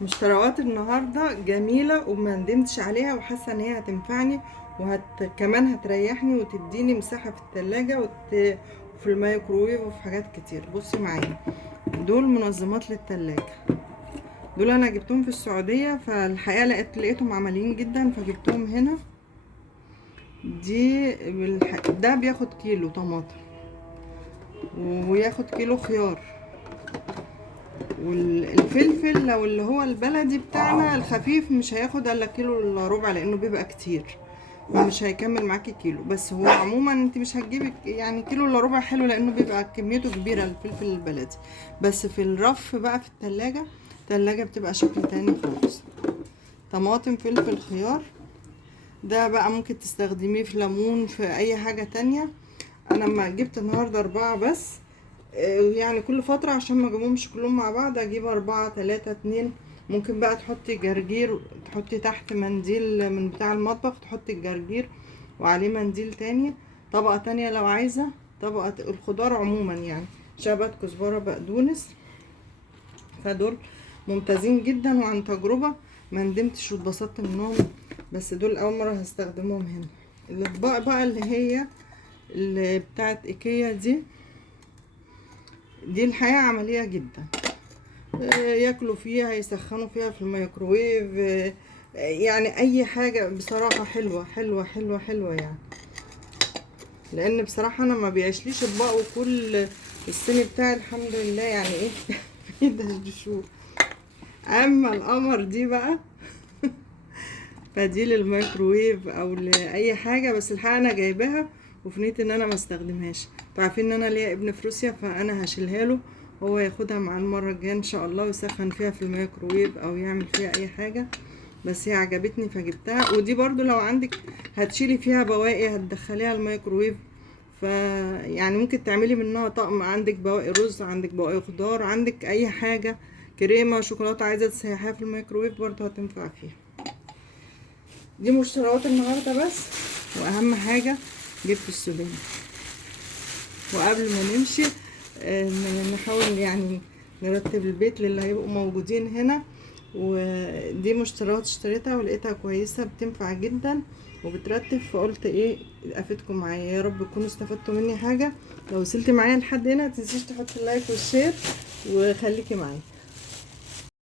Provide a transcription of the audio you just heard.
مشتريات النهارده جميله وما ندمتش عليها، وحاسه ان هي هتنفعني كمان هتريحني وتديني مساحه في التلاجة وفي الميكروويف وفي حاجات كتير. بصي معايا، دول منظمات للتلاجة. دول انا جبتهم في السعوديه، فالحقيقه لقيتهم عمليين جدا فجبتهم هنا. ده بياخد كيلو طماطم وياخد كيلو خيار، والفلفل لو اللي هو البلدي بتاعنا الخفيف مش هياخد الا كيلو الا ربع لانه بيبقى كتير، فمش هيكمل معاكي كيلو. بس هو عموما انت مش هتجيبي يعني كيلو الا ربع، حلو لانه بيبقى كميته كبيره الفلفل البلدي. بس في الرف بقى في التلاجة بتبقى شكل تاني خالص. طماطم، فلفل، خيار. ده بقى ممكن تستخدميه في ليمون، في اي حاجه تانية. انا ما جبت النهارده 4 بس، يعني كل فترة عشان ما اجيبهمش كلهم مع بعض اجيب 4 3 2. ممكن بقى تحطي جرجير، تحطي تحت منديل من بتاع المطبخ، تحطي الجرجير وعليه منديل تاني، طبقة تانية لو عايزة. طبقة الخضار عموما يعني شبت، كزبرة، بقدونس. فدول ممتازين جدا وعن تجربة ما ندمتش واتبسطت منهم. بس دول اول مرة هستخدمهم هنا. الاطباق بقى اللي بتاعت ايكيا دي الحقيقة عملية جدا. ياكلوا فيها، يسخنوا فيها في الميكروويف، يعني اي حاجة بصراحة حلوة حلوة حلوة حلوة يعني. لان بصراحة انا ما بيعيشليش اطباق، وكل الصيني بتاعي الحمد لله يعني ايه في دشدشور. اما القمر دي بقى فدي للميكروويف او لاي حاجة، بس الحقيقة انا جايباها وفي نية ان انا ما استخدمهاش. انتوا عارفين ان انا ليا ابن في روسيا، فانا هشيلها له هو ياخدها مع المرة الجاية ان شاء الله، ويسخن فيها في الميكروويف او يعمل فيها اي حاجة. بس هي عجبتني فجبتها. ودي برضو لو عندك هتشيلي فيها بواقي هتدخليها الميكروويف، يعني ممكن تعملي منها طقم. عندك بواقي رز، عندك بواقي خضار، عندك اي حاجة، كريمة، شوكولاتة عايزة تسيحيها في الميكروويف برضو هتنفع فيها. دي مشتريات النهارده بس، واهم حاجه جبت السوداني. وقبل ما نمشي نحاول يعني نرتب البيت للي هيبقوا موجودين هنا. ودي مشتريات اشتريتها ولقيتها كويسه بتنفع جدا وبترتب، فقلت ايه افيدكم معايا. يا رب تكونوا استفدتوا مني حاجه. لو وصلتي معايا لحد هنا متنسيش تحطي اللايك والشير وخليكي معايا.